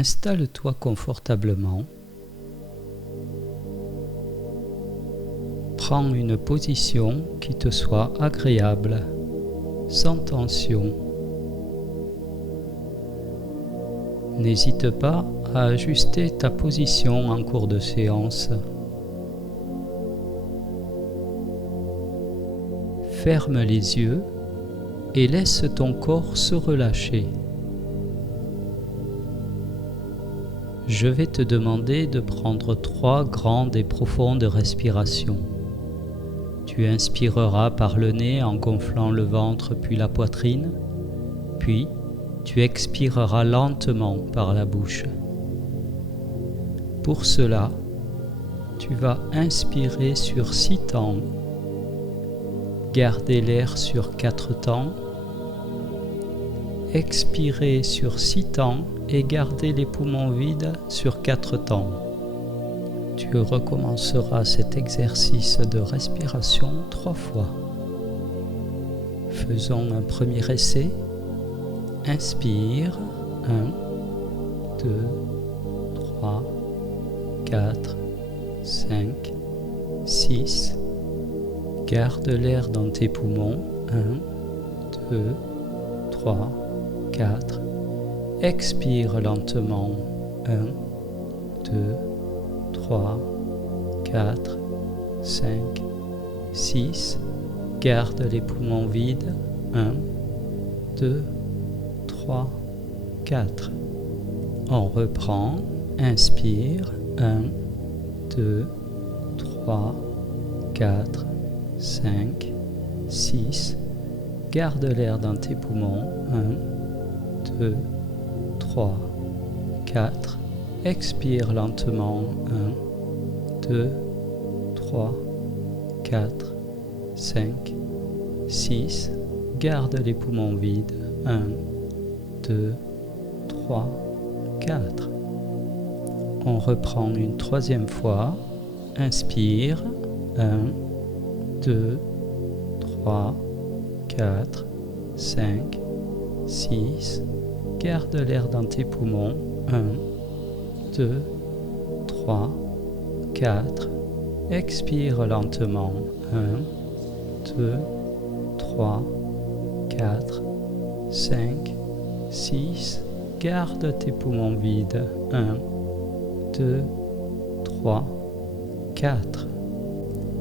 Installe-toi confortablement. Prends une position qui te soit agréable, sans tension. N'hésite pas à ajuster ta position en cours de séance. Ferme les yeux et laisse ton corps se relâcher. Je vais te demander de prendre 3 grandes et profondes respirations. Tu inspireras par le nez en gonflant le ventre puis la poitrine, puis tu expireras lentement par la bouche. Pour cela, tu vas inspirer sur 6 temps, garder l'air sur 4 temps, expirer sur 6 temps et garder les poumons vides sur 4 temps. Tu recommenceras cet exercice de respiration 3 fois. Faisons un premier essai. Inspire, 1, 2, 3, 4, 5, 6. Garde l'air dans tes poumons, 1, 2, 3, 4. Expire lentement, 1, 2, 3, 4, 5, 6. Garde les poumons vides, 1, 2, 3, 4. On reprend, inspire, 1, 2, 3, 4, 5, 6. Garde l'air dans tes poumons, 1, 2, 3, 4. Expire lentement, 1, 2, 3, 4, 5, 6. Garde les poumons vides, 1, 2, 3, 4. On reprend une troisième fois. Inspire. 1, 2, 3, 4, 5, 6. Garde l'air dans tes poumons. 1, 2, 3, 4. Expire lentement. 1, 2, 3, 4, 5, 6. Garde tes poumons vides. 1, 2, 3, 4.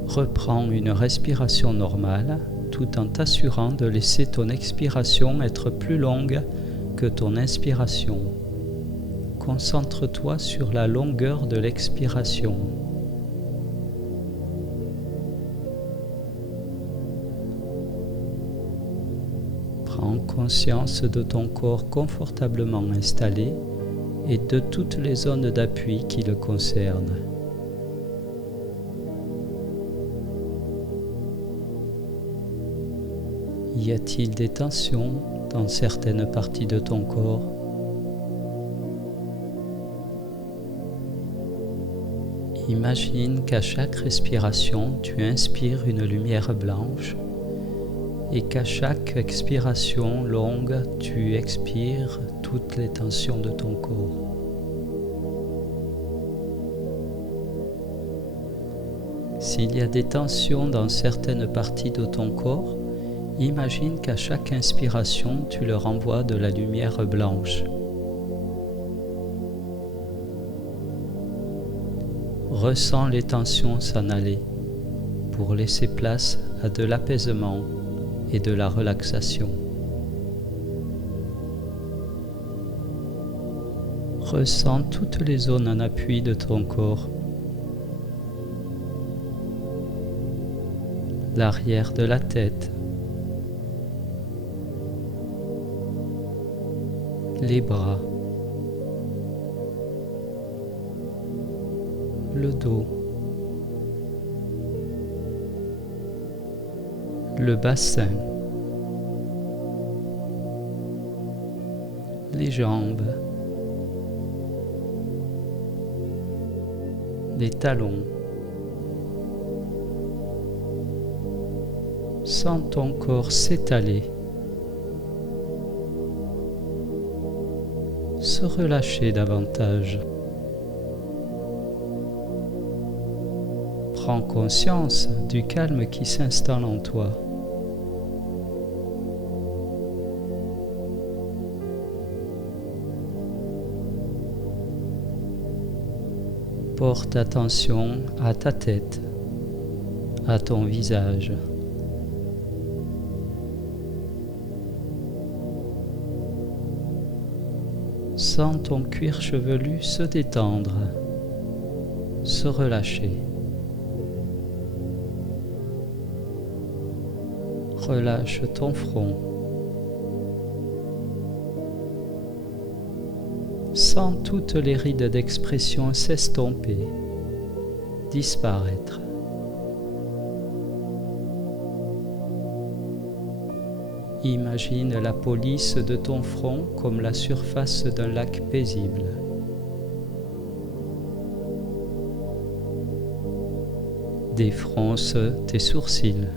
Reprends une respiration normale tout en t'assurant de laisser ton expiration être plus longue que ton inspiration. Concentre-toi sur la longueur de l'expiration. Prends conscience de ton corps confortablement installé et de toutes les zones d'appui qui le concernent. Y a-t-il des tensions dans certaines parties de ton corps? Imagine qu'à chaque respiration, tu inspires une lumière blanche et qu'à chaque expiration longue, tu expires toutes les tensions de ton corps. S'il y a des tensions dans certaines parties de ton corps, imagine qu'à chaque inspiration, tu leur envoies de la lumière blanche. Ressens les tensions s'en aller pour laisser place à de l'apaisement et de la relaxation. Ressens toutes les zones en appui de ton corps. L'arrière de la tête, les bras, le dos, le bassin, les jambes, les talons. Sens ton corps s'étaler. se relâcher davantage. Prends conscience du calme qui s'installe en toi. Porte attention à ta tête, à ton visage. Sens ton cuir chevelu se détendre, se relâcher. Relâche ton front. Sens toutes les rides d'expression s'estomper, disparaître. Imagine la police de ton front comme la surface d'un lac paisible. Défronce tes sourcils.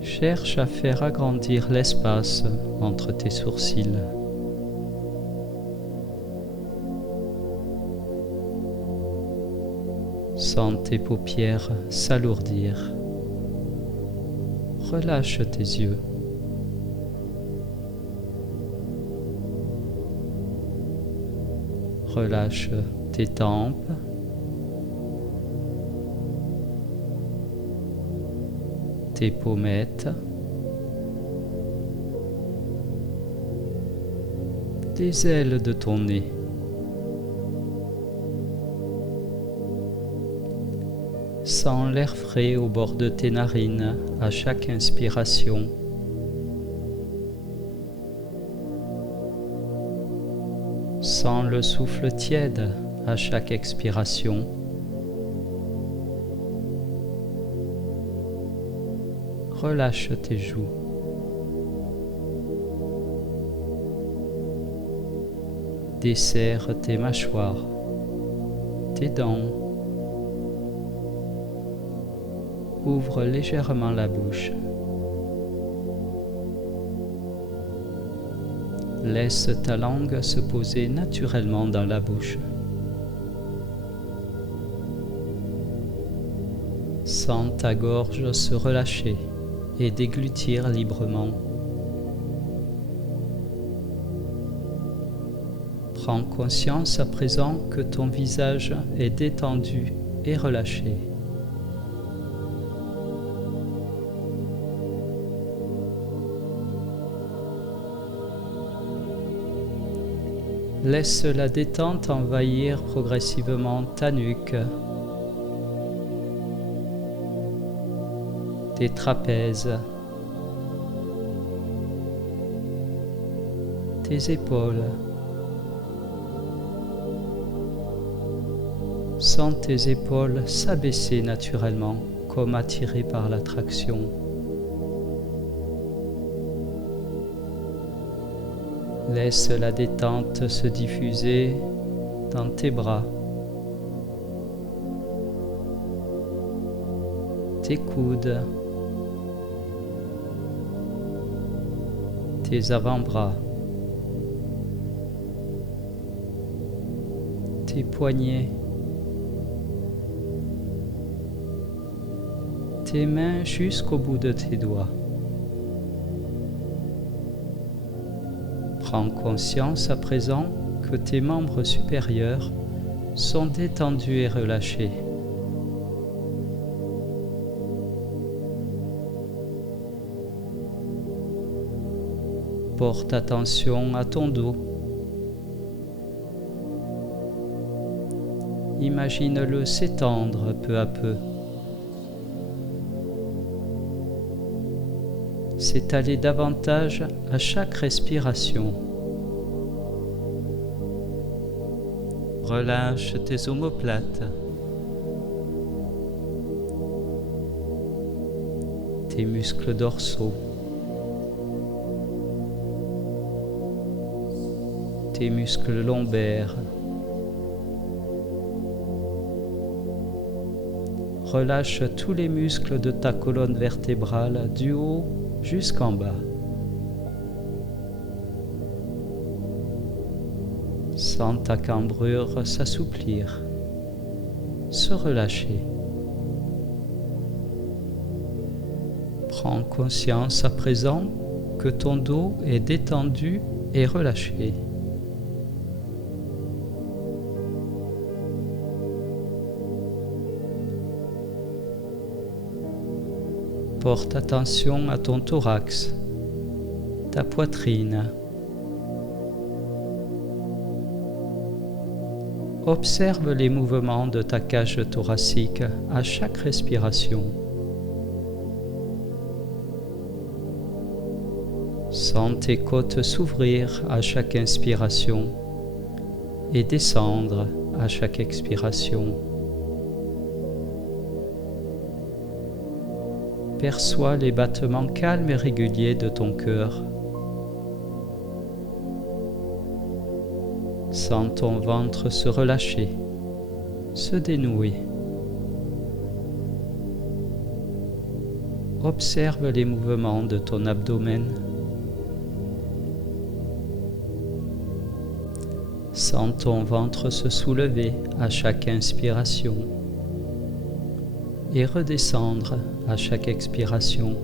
Cherche à faire agrandir l'espace entre tes sourcils. Sens tes paupières s'alourdir. Relâche tes yeux. Relâche tes tempes. Tes pommettes. Les ailes de ton nez. Sens l'air frais au bord de tes narines à chaque inspiration. Sens le souffle tiède à chaque expiration. Relâche tes joues. Desserre tes mâchoires, tes dents. Ouvre légèrement la bouche. Laisse ta langue se poser naturellement dans la bouche. Sens ta gorge se relâcher et déglutir librement. Prends conscience à présent que ton visage est détendu et relâché. Laisse la détente envahir progressivement ta nuque, tes trapèzes, tes épaules. Sens tes épaules s'abaisser naturellement, comme attirées par l'attraction. Laisse la détente se diffuser dans tes bras, tes coudes, tes avant-bras, tes poignets, tes mains jusqu'au bout de tes doigts. Prends conscience à présent que tes membres supérieurs sont détendus et relâchés. Porte attention à ton dos. Imagine-le s'étendre peu à peu. S'étaler davantage à chaque respiration. Relâche tes omoplates, tes muscles dorsaux, tes muscles lombaires. Relâche tous les muscles de ta colonne vertébrale du haut jusqu'en bas. Sens ta cambrure s'assouplir, se relâcher. Prends conscience à présent que ton dos est détendu et relâché. Porte attention à ton thorax, ta poitrine. Observe les mouvements de ta cage thoracique à chaque respiration. Sens tes côtes s'ouvrir à chaque inspiration et descendre à chaque expiration. Perçois les battements calmes et réguliers de ton cœur. Sens ton ventre se relâcher, se dénouer. Observe les mouvements de ton abdomen. Sens ton ventre se soulever à chaque inspiration et redescendre à chaque expiration.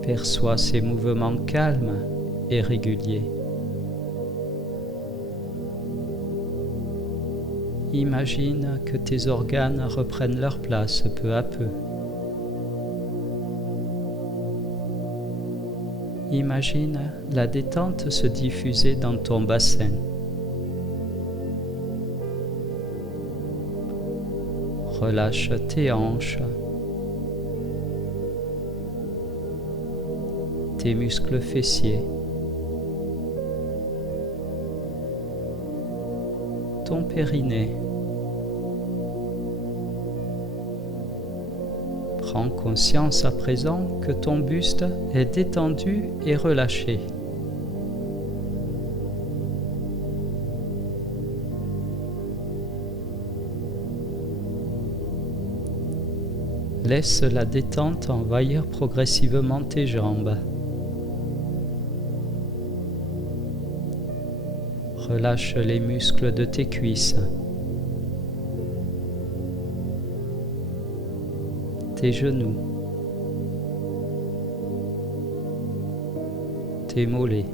Perçois ces mouvements calmes et réguliers. Imagine que tes organes reprennent leur place peu à peu. Imagine la détente se diffuser dans ton bassin. Relâche tes hanches, tes muscles fessiers, ton périnée. Prends conscience à présent que ton buste est détendu et relâché. Laisse la détente envahir progressivement tes jambes. Relâche les muscles de tes cuisses, tes genoux, tes mollets,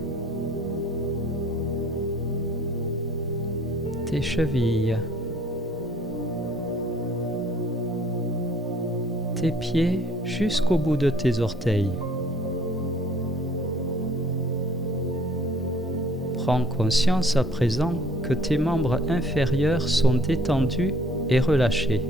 tes chevilles, tes pieds jusqu'au bout de tes orteils. Prends conscience à présent que tes membres inférieurs sont détendus et relâchés.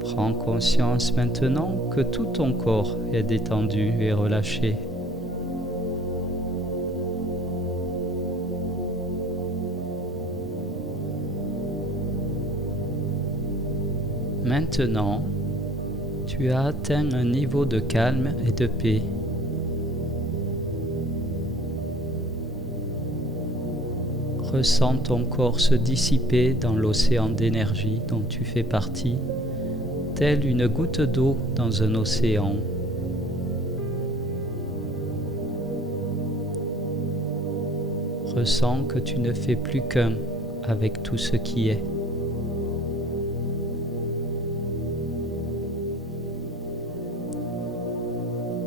Prends conscience maintenant que tout ton corps est détendu et relâché. Maintenant, tu as atteint un niveau de calme et de paix. Ressens ton corps se dissiper dans l'océan d'énergie dont tu fais partie, telle une goutte d'eau dans un océan. Ressens que tu ne fais plus qu'un avec tout ce qui est.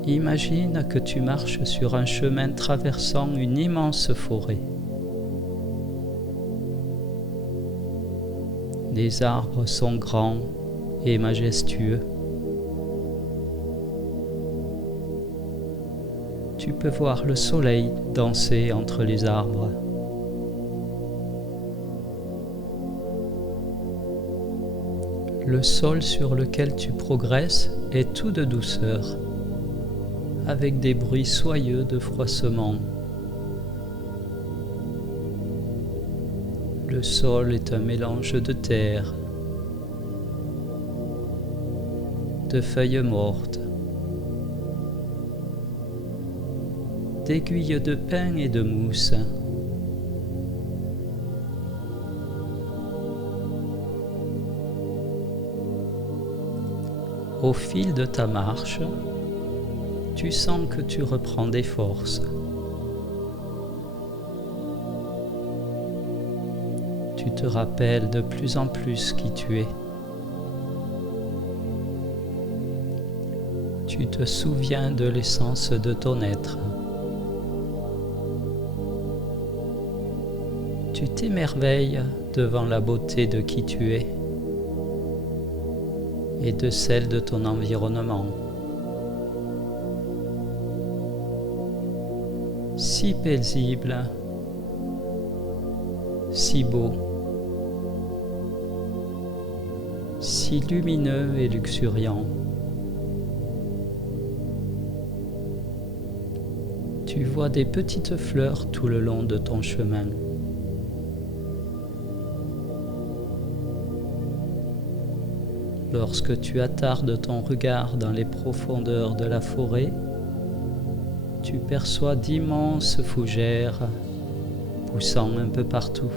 Imagine que tu marches sur un chemin traversant une immense forêt. Les arbres sont grands et majestueux. Tu peux voir le soleil danser entre les arbres. Le sol sur lequel tu progresses est tout de douceur, avec des bruits soyeux de froissement. Le sol est un mélange de terre, de feuilles mortes, d'aiguilles de pin et de mousse. Au fil de ta marche, tu sens que tu reprends des forces. Tu te rappelles de plus en plus qui tu es. Tu te souviens de l'essence de ton être. Tu t'émerveilles devant la beauté de qui tu es et de celle de ton environnement. Si paisible, si beau, si lumineux et luxuriant. Tu vois des petites fleurs tout le long de ton chemin. Lorsque tu attardes ton regard dans les profondeurs de la forêt, tu perçois d'immenses fougères poussant un peu partout.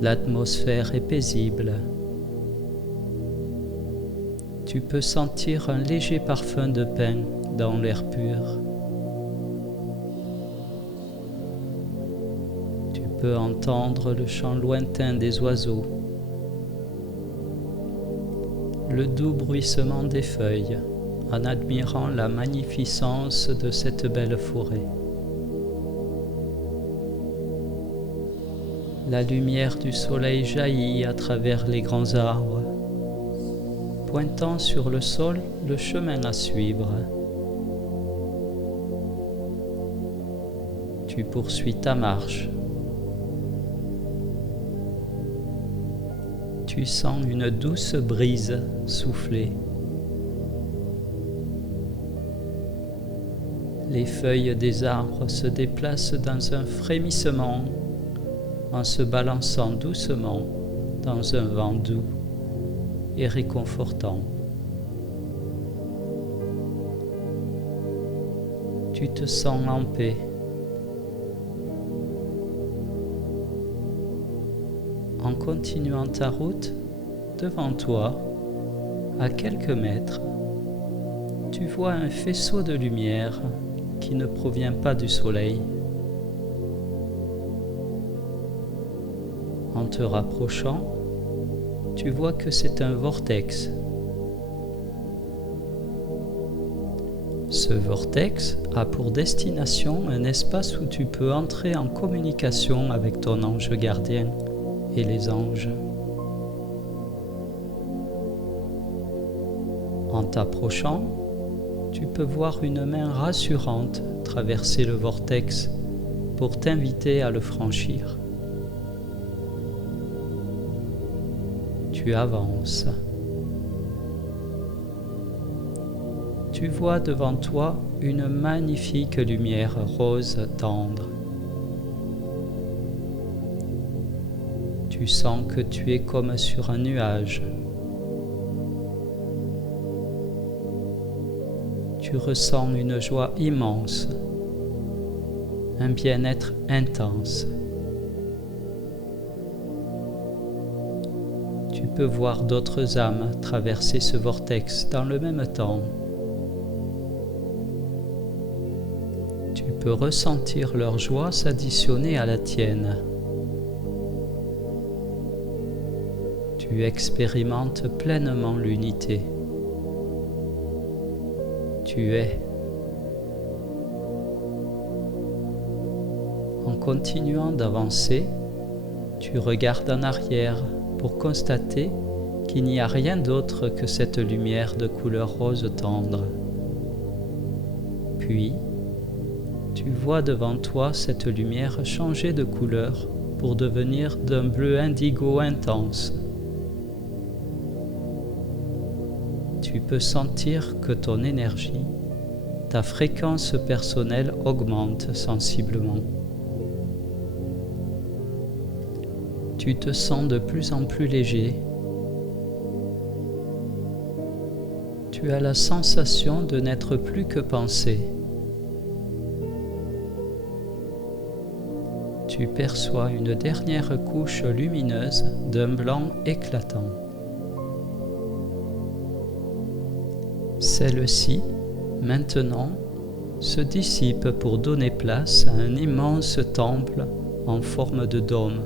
L'atmosphère est paisible. Tu peux sentir un léger parfum de pin dans l'air pur. Tu peux entendre le chant lointain des oiseaux, le doux bruissement des feuilles en admirant la magnificence de cette belle forêt. La lumière du soleil jaillit à travers les grands arbres, pointant sur le sol le chemin à suivre. Tu poursuis ta marche. Tu sens une douce brise souffler. Les feuilles des arbres se déplacent dans un frémissement en se balançant doucement dans un vent doux et réconfortant. Tu te sens en paix. En continuant ta route, devant toi, à quelques mètres, tu vois un faisceau de lumière qui ne provient pas du soleil. En te rapprochant, tu vois que c'est un vortex. Ce vortex a pour destination un espace où tu peux entrer en communication avec ton ange gardien et les anges. En t'approchant, tu peux voir une main rassurante traverser le vortex pour t'inviter à le franchir. Tu avances. Tu vois devant toi une magnifique lumière rose tendre. Tu sens que tu es comme sur un nuage. Tu ressens une joie immense, un bien-être intense. Tu peux voir d'autres âmes traverser ce vortex dans le même temps. Tu peux ressentir leur joie s'additionner à la tienne. Tu expérimentes pleinement l'unité. Tu es. En continuant d'avancer, tu regardes en arrière pour constater qu'il n'y a rien d'autre que cette lumière de couleur rose tendre. Puis, tu vois devant toi cette lumière changer de couleur pour devenir d'un bleu indigo intense. Tu peux sentir que ton énergie, ta fréquence personnelle augmente sensiblement. Tu te sens de plus en plus léger. Tu as la sensation de n'être plus que pensée. Tu perçois une dernière couche lumineuse d'un blanc éclatant. Celle-ci, maintenant, se dissipe pour donner place à un immense temple en forme de dôme,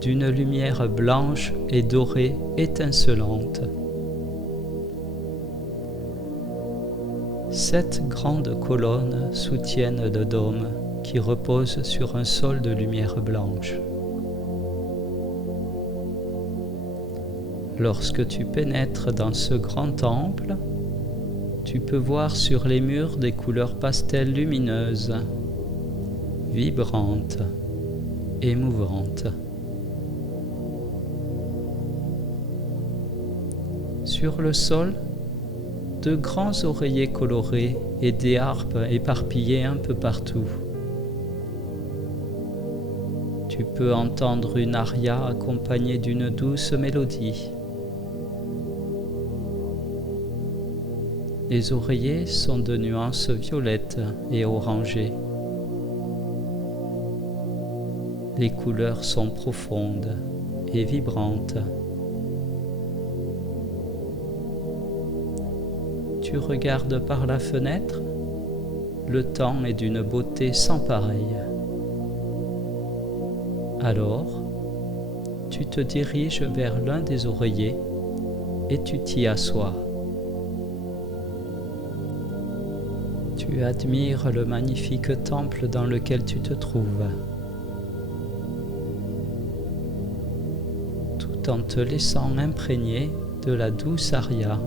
d'une lumière blanche et dorée étincelante. 7 grandes colonnes soutiennent le dôme qui repose sur un sol de lumière blanche. Lorsque tu pénètres dans ce grand temple, tu peux voir sur les murs des couleurs pastel lumineuses, vibrantes, émouvantes. Sur le sol, de grands oreillers colorés et des harpes éparpillées un peu partout. Tu peux entendre une aria accompagnée d'une douce mélodie. Les oreillers sont de nuances violettes et orangées. Les couleurs sont profondes et vibrantes. Tu regardes par la fenêtre, le temps est d'une beauté sans pareille. Alors, tu te diriges vers l'un des oreillers et tu t'y assois. Tu admires le magnifique temple dans lequel tu te trouves, tout en te laissant imprégner de la douce aria.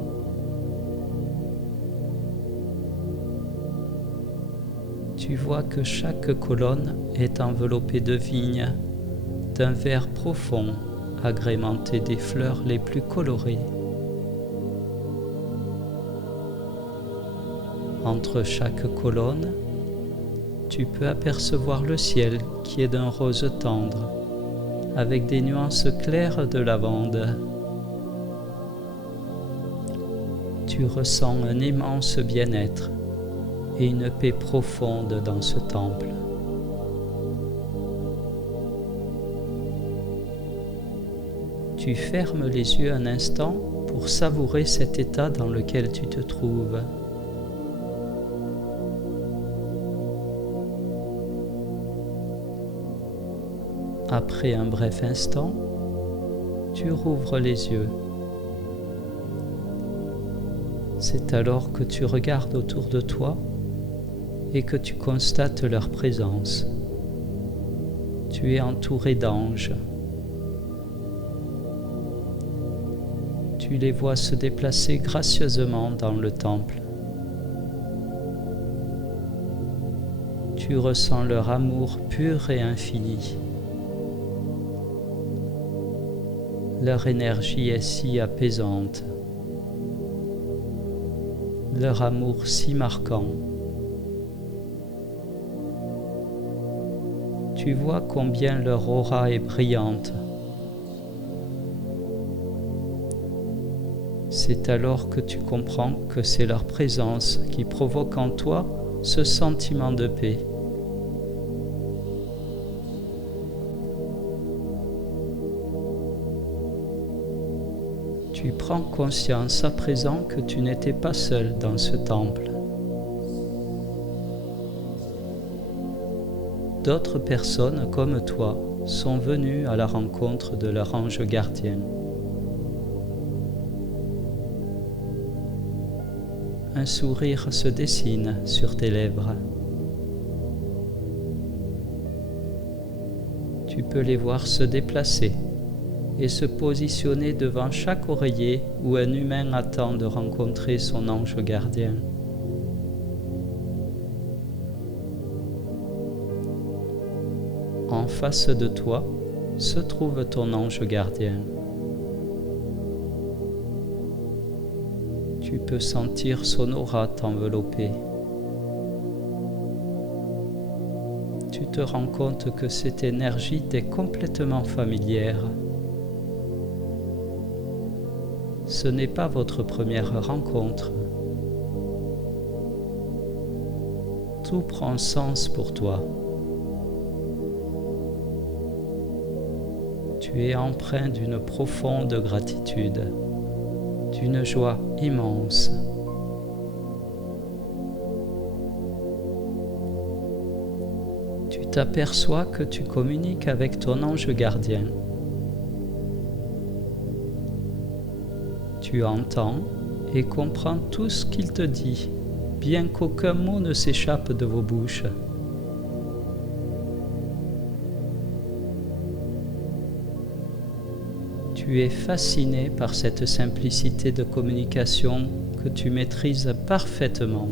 Tu vois que chaque colonne est enveloppée de vignes, d'un vert profond agrémenté des fleurs les plus colorées. Entre chaque colonne, tu peux apercevoir le ciel qui est d'un rose tendre, avec des nuances claires de lavande. Tu ressens un immense bien-être et une paix profonde dans ce temple. Tu fermes les yeux un instant pour savourer cet état dans lequel tu te trouves. Après un bref instant, tu rouvres les yeux. C'est alors que tu regardes autour de toi et que tu constates leur présence. Tu es entouré d'anges. Tu les vois se déplacer gracieusement dans le temple. Tu ressens leur amour pur et infini. Leur énergie est si apaisante, leur amour si marquant. Tu vois combien leur aura est brillante. C'est alors que tu comprends que c'est leur présence qui provoque en toi ce sentiment de paix. Tu prends conscience à présent que tu n'étais pas seul dans ce temple. D'autres personnes comme toi sont venues à la rencontre de leur ange gardien. Un sourire se dessine sur tes lèvres. Tu peux les voir se déplacer et se positionner devant chaque oreiller où un humain attend de rencontrer son ange gardien. En face de toi se trouve ton ange gardien. Tu peux sentir son aura t'envelopper. Tu te rends compte que cette énergie t'est complètement familière. Ce n'est pas votre première rencontre. Tout prend sens pour toi. Tu es empreint d'une profonde gratitude, d'une joie immense. Tu t'aperçois que tu communiques avec ton ange gardien. Tu entends et comprends tout ce qu'il te dit, bien qu'aucun mot ne s'échappe de vos bouches. Tu es fasciné par cette simplicité de communication que tu maîtrises parfaitement.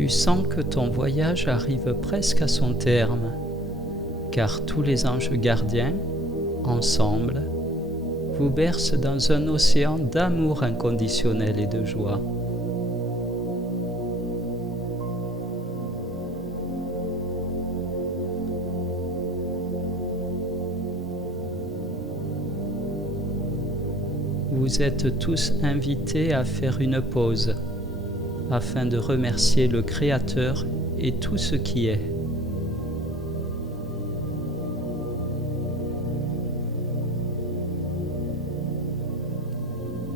Tu sens que ton voyage arrive presque à son terme, car tous les anges gardiens, ensemble, vous bercent dans un océan d'amour inconditionnel et de joie. Vous êtes tous invités à faire une pause afin de remercier le Créateur et tout ce qui est.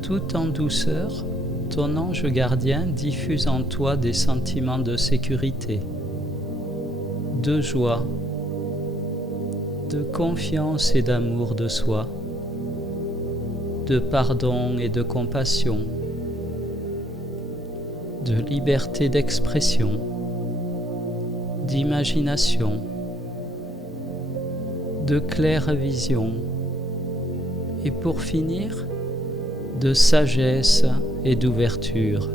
Tout en douceur, ton ange gardien diffuse en toi des sentiments de sécurité, de joie, de confiance et d'amour de soi, de pardon et de compassion, de liberté d'expression, d'imagination, de claire vision et pour finir, de sagesse et d'ouverture.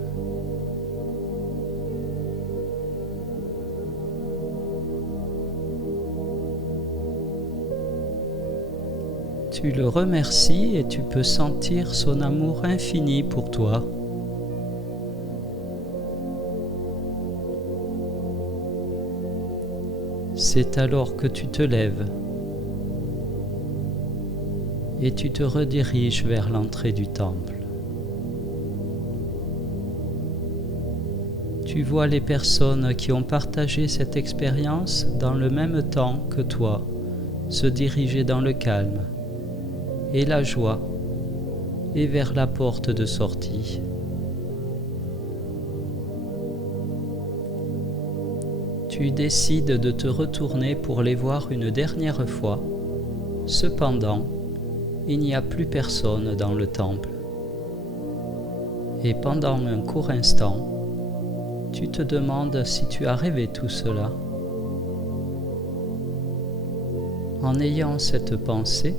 Tu le remercies et tu peux sentir son amour infini pour toi. C'est alors que tu te lèves et tu te rediriges vers l'entrée du temple. Tu vois les personnes qui ont partagé cette expérience dans le même temps que toi se diriger dans le calme et la joie et vers la porte de sortie. Tu décides de te retourner pour les voir une dernière fois. Cependant, il n'y a plus personne dans le temple. Et pendant un court instant, tu te demandes si tu as rêvé tout cela. En ayant cette pensée,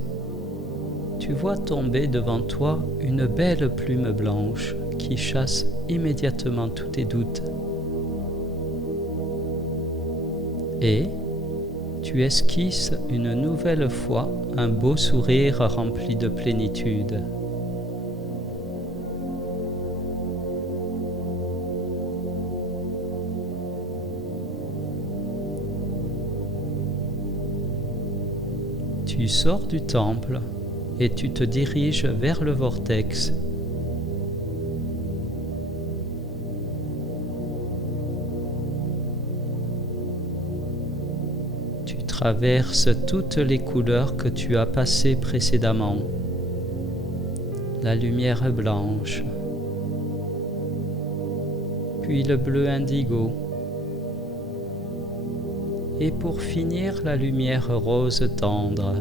tu vois tomber devant toi une belle plume blanche qui chasse immédiatement tous tes doutes. Et tu esquisses une nouvelle fois un beau sourire rempli de plénitude. Tu sors du temple et tu te diriges vers le vortex. Tu traverses toutes les couleurs que tu as passées précédemment. La lumière blanche, puis le bleu indigo, et pour finir la lumière rose tendre.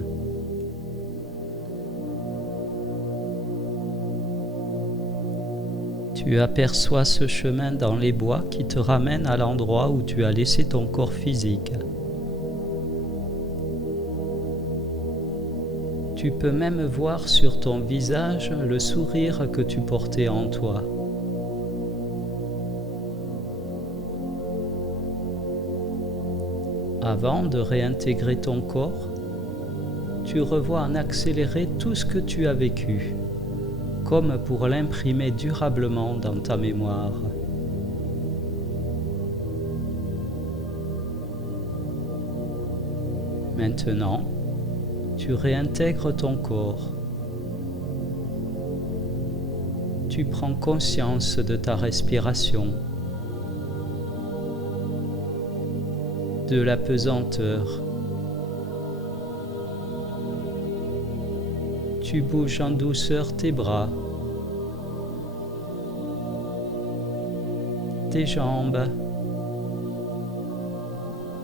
Tu aperçois ce chemin dans les bois qui te ramène à l'endroit où tu as laissé ton corps physique. Tu peux même voir sur ton visage le sourire que tu portais en toi. Avant de réintégrer ton corps, tu revois en accéléré tout ce que tu as vécu, comme pour l'imprimer durablement dans ta mémoire. Maintenant, tu réintègres ton corps. Tu prends conscience de ta respiration, de la pesanteur. Tu bouges en douceur tes bras, tes jambes,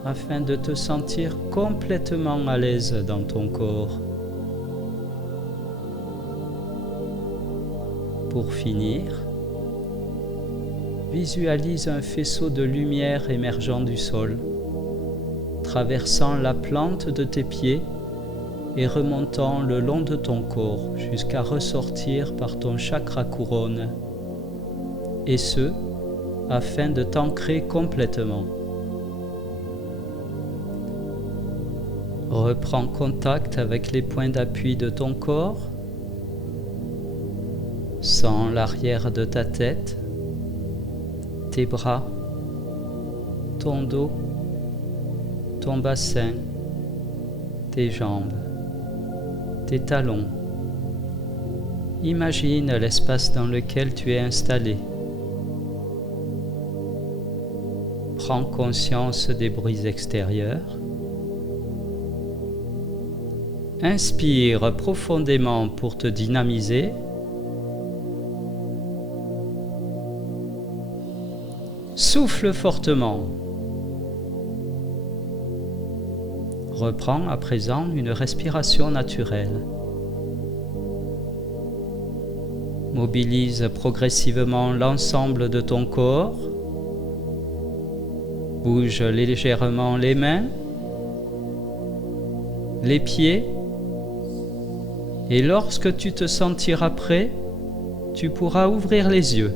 afin de te sentir complètement à l'aise dans ton corps. Pour finir, visualise un faisceau de lumière émergeant du sol, traversant la plante de tes pieds et remontant le long de ton corps jusqu'à ressortir par ton chakra couronne, et ce, afin de t'ancrer complètement. Reprends contact avec les points d'appui de ton corps. Sens l'arrière de ta tête, tes bras, ton dos, ton bassin, tes jambes, tes talons. Imagine l'espace dans lequel tu es installé. Prends conscience des bruits extérieurs. Inspire profondément pour te dynamiser. Souffle fortement. Reprends à présent une respiration naturelle. Mobilise progressivement l'ensemble de ton corps. Bouge légèrement les mains, les pieds, et lorsque tu te sentiras prêt, tu pourras ouvrir les yeux.